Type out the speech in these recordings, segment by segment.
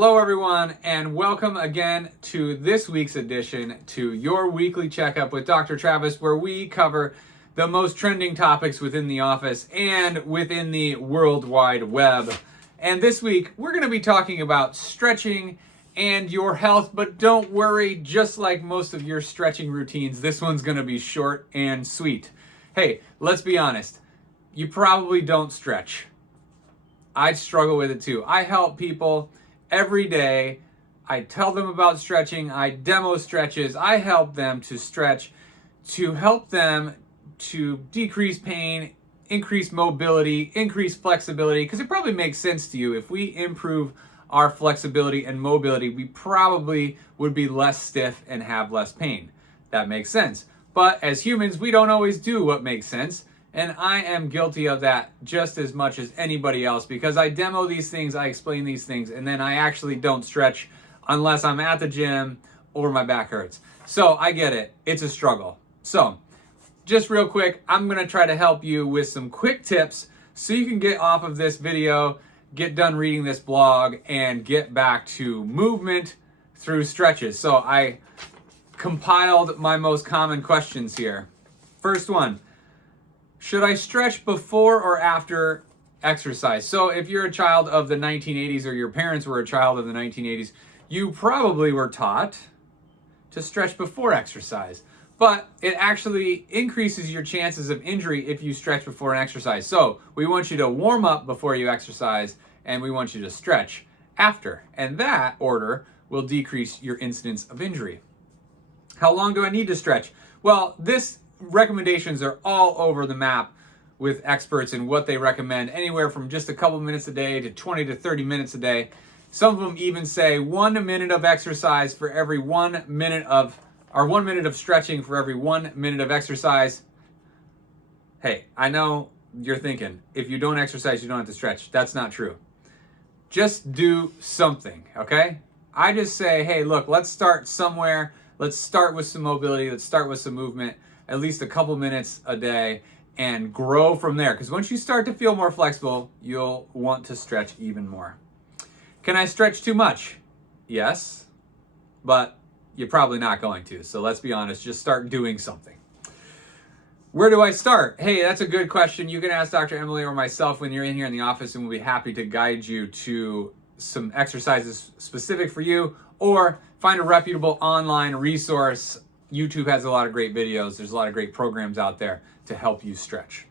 Hello everyone, and welcome again to this week's edition to your weekly checkup with Dr. Travis, where we cover the most trending topics within the office and within the World Wide Web. And this week, we're going to be talking about stretching and your health, but don't worry, just like most of your stretching routines, this one's going to be short and sweet. Hey, let's be honest, you probably don't stretch. I struggle with it too. I help people every day. I tell them about stretching. I demo stretches. I help them to stretch to help them to decrease pain, increase mobility, increase flexibility, because it probably makes sense to you. If we improve our flexibility and mobility, we probably would be less stiff and have less pain. That makes sense. But as humans, we don't always do what makes sense. And I am guilty of that just as much as anybody else, because I demo these things, I explain these things, and then I actually don't stretch unless I'm at the gym or my back hurts. So I get it. It's a struggle. So just real quick, I'm going to try to help you with some quick tips so you can get off of this video, get done reading this blog, and get back to movement through stretches. So I compiled my most common questions here. First one. Should I stretch before or after exercise? So if you're a child of the 1980s or your parents were a child of the 1980s, you probably were taught to stretch before exercise. But it actually increases your chances of injury if you stretch before an exercise. So we want you to warm up before you exercise, and we want you to stretch after. And that order will decrease your incidence of injury. How long do I need to stretch? Well, recommendations are all over the map with experts and what they recommend, anywhere from just a couple minutes a day to 20 to 30 minutes a day. Some of them even say 1 minute of exercise for every 1 minute of, or 1 minute of stretching for every 1 minute of exercise. Hey, I know you're thinking, if you don't exercise, you don't have to stretch. That's not true. Just do something, okay? I just say, hey, look, let's start somewhere. Let's start with some mobility. Let's start with some movement, at least a couple minutes a day, and grow from there. Because once you start to feel more flexible, you'll want to stretch even more. Can I stretch too much? Yes, but you're probably not going to. So let's be honest, just start doing something. Where do I start? Hey, that's a good question. You can ask Dr. Emily or myself when you're in here in the office, and we'll be happy to guide you to some exercises specific for you, or find a reputable online resource. YouTube has a lot of great videos. There's a lot of great programs out there to help you stretch.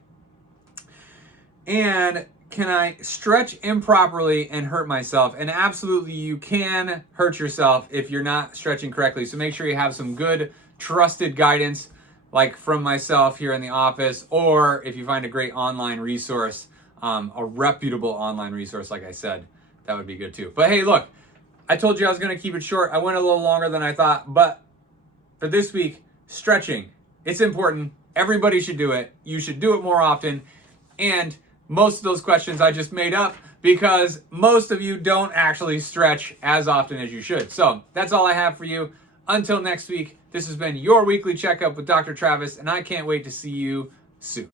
And can I stretch improperly and hurt myself? And absolutely, you can hurt yourself if you're not stretching correctly. So make sure you have some good, trusted guidance, like from myself here in the office, or if you find a great online resource, a reputable online resource, like I said, that would be good too. But hey, look, I told you I was going to keep it short. I went a little longer than I thought, but for this week, stretching. It's important. Everybody should do it. You should do it more often. And most of those questions I just made up because most of you don't actually stretch as often as you should. So that's all I have for you. Until next week, this has been your weekly checkup with Dr. Travis, and I can't wait to see you soon.